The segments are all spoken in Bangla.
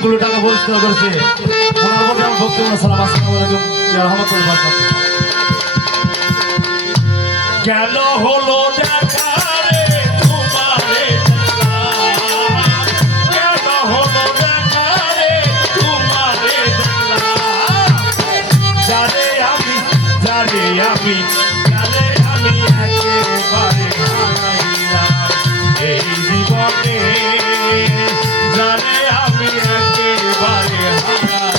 অনেকগুলো টাকা পুরস্কার করেছে। ওনার প্রতি আমার ভক্তিপূর্ণ সালাম। আসসালামু আলাইকুম ওয়া রাহমাতুল্লাহি ওয়া বারাকাতুহু। কেন হলো দেখা রে তোমারে দেখলাম, কেন হলো দেখা রে তোমারে দেখলাম, জানে আমি জানে আমি জানে আমি একেবারে হারাইলাম এই জীবনে, জানে আমি একেবারে হারাইলাম।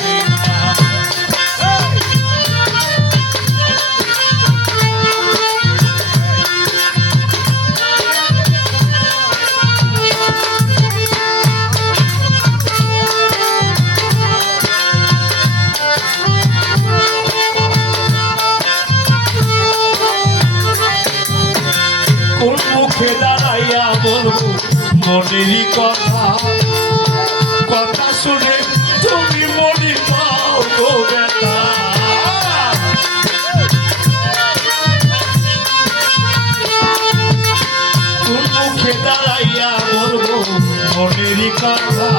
কোন মুখে দাঁড়াইয়া বলবো মনেরই কথা, কথা শুনে তুমি মনে পাও গো ব্যথা। কোন মুখে দাঁড়াইয়া বলবো মনেরই কথা,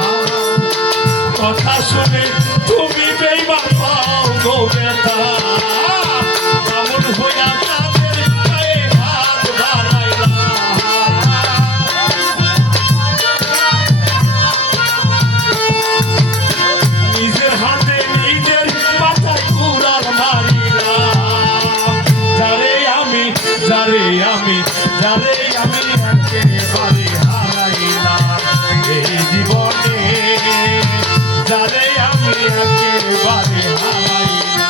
কথা শুনে তুমি বেইমান পাও গো ব্যথা। এমন হইয়া জারে আমি জারে আমি একেবারে হারাইলাম এই জীবনে, জারে আমি একেবারে হারাইলাম।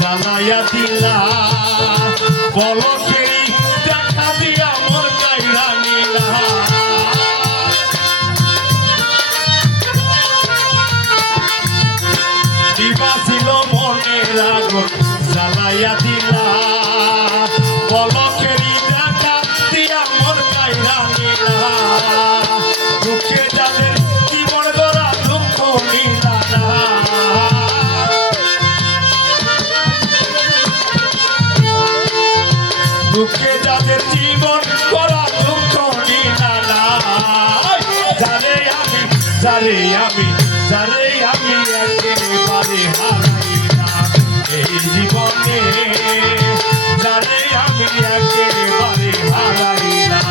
জ্বালাইয়া দিলা পলকেই দেখা দিয়া মোর কাইরা নিলা, দিবা ছিল মনের আগুন জ্বালাইয়া দিলা পলকেই দেখা দিয়া মোর কাইরা নিলা। দুঃখে যাদের জীবন গড়া দুঃখ নিলা না, দুঃখে যাদের জীবন করা দুঃখ নিলা না, জানে আমি জানে আমি জানে আমি একেবারে হারাইলাম এই জীবনে, জানে আমি একেবারে হারাইলাম।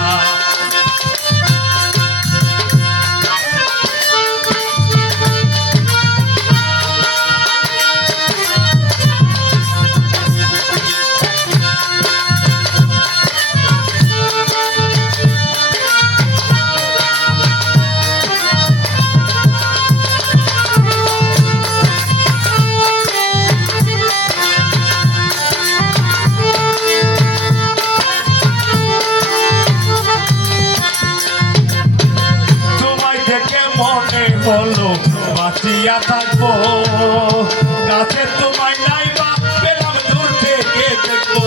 বলো বাঁচিয়া থাকবো, কাছে তোমায় নাই বা পেলাম দূর থেকে দেখবো।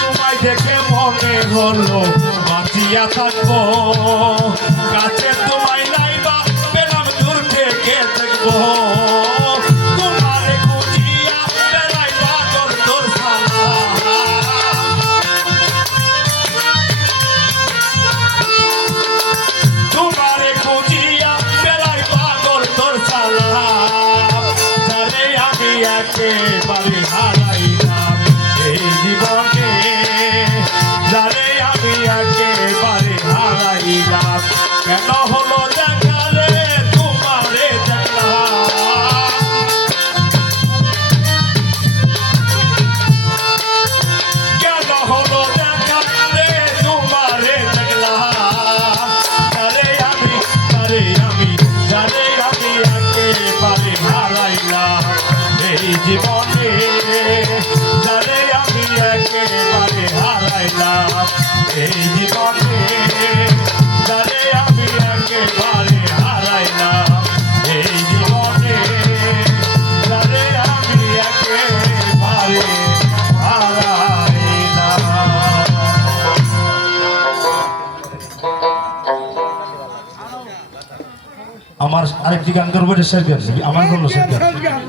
তোমায় দেখে মনে হলো বাঁচিয়া থাকবো, কাছে তোমায় নাই বা পেলাম দূর থেকে দেখবো। একেবারে হারাইলাম এই জীবনে, জানে আমি একেবারে হারাইলাম। কেন হলো দেখা রে তোমারে দেখলাম, কেন হলো দেখা রে তোমারে দেখলাম, জানে আমি জানে আমি একেবারে হারাইলাম এই জীবনে। জীবনে যারে আমি একেবারে হারাইলাম এই জীবনে যারে আমি একেবারে হারাইলাম এই জীবনে যারে আমি একেবারে হারাইলাম। আমার আরেকটি গান করবো, শেষ গান আমার কোনো শেষ গান।